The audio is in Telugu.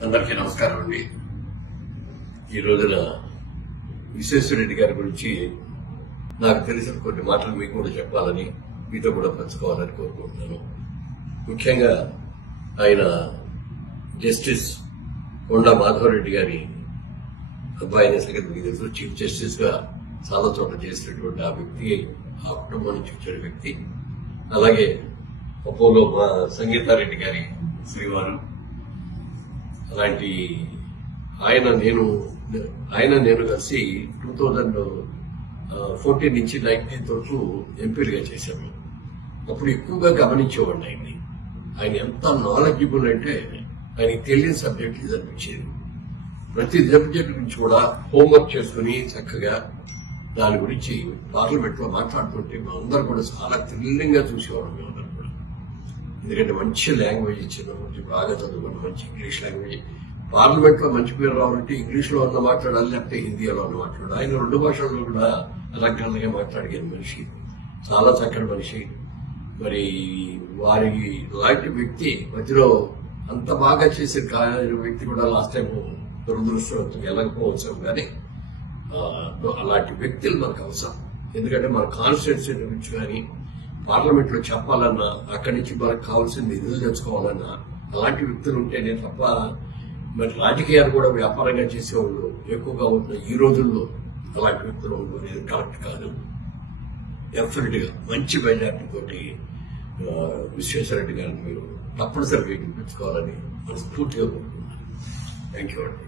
అందరికీ నమస్కారం అండి. ఈ రోజున విశ్వేశ్వరరెడ్డి గారి గురించి నాకు తెలిసిన కొన్ని మాటలు మీకు కూడా చెప్పాలని, మీతో కూడా పంచుకోవాలని కోరుకుంటున్నాను. ముఖ్యంగా ఆయన జస్టిస్ కొండా మాధవరెడ్డి గారి అబ్బాయిని సంగతి మీకు తెలుసు. చీఫ్ జస్టిస్ గా చాలా చోట్ల చేసినటువంటి ఆ వ్యక్తి, ఆ కుటుంబం నుంచి వచ్చిన వ్యక్తి. అలాగే అపోలో సంగీతారెడ్డి గారి శ్రీవారు. అలాంటి ఆయన నేను కలిసి 2014 నుంచి 19 వరకు ఎంపీలుగా చేశాము. అప్పుడు ఎక్కువగా గమనించేవాడిని ఆయన ఎంత నాలెడ్జిబుల్ అంటే ఆయనకి తెలియని సబ్జెక్ట్ ఇది అనిపించేది. ప్రతి సబ్జెక్ట్ గురించి కూడా హోంవర్క్ చేసుకుని చక్కగా దాని గురించి పార్లమెంట్ లో మాట్లాడుతుంటే మేమందరూ కూడా చాలా థ్రిల్లింగ్ గా చూసేవాళ్ళం. మేమందరం కూడా ఎందుకంటే మంచి లాంగ్వేజ్ ఇచ్చిన, మంచి బాగా చదువుకున్న, మంచి ఇంగ్లీష్ లాంగ్వేజ్. పార్లమెంట్ లో మంచి పేరు రావాలంటే ఇంగ్లీష్ లో అన్న మాట్లాడాలి, లేకపోతే హిందీలో అన్న మాట్లాడాలి. ఆయన 2 భాషల్లో కూడా రకరకాలుగా మాట్లాడిన మనిషి, చాలా చక్కని మనిషి. మరి వారి లాంటి వ్యక్తి మధ్యలో అంత బాగా చేసే వ్యక్తి కూడా లాస్ట్ టైం దురదృష్టవంతం వెళ్ళకపోవచ్చు. కానీ అలాంటి వ్యక్తులు మనకు అవసరం. ఎందుకంటే మన కాన్స్టిట్యూన్సీ గురించి కానీ పార్లమెంట్ లో చెప్పాలన్నా, అక్కడి నుంచి మనకు కావాల్సిన నిధులు తెచ్చుకోవాలన్నా అలాంటి వ్యక్తులు ఉంటేనే తప్ప మరి రాజకీయాలు కూడా వ్యాపారంగా చేసేవాళ్ళు ఎక్కువగా ఉన్న ఈ రోజుల్లో అలాంటి వ్యక్తులు ఉండేది కరెక్ట్ కాదు. డెఫినెట్ గా మంచి మెజార్టీ తోటి విశ్వేశ్వరరెడ్డి గారిని మీరు తప్పనిసరిగా గెలిపించుకోవాలని మనస్ఫూర్తిగా కోరుకుంటున్నాను. థ్యాంక్ యూ అండి.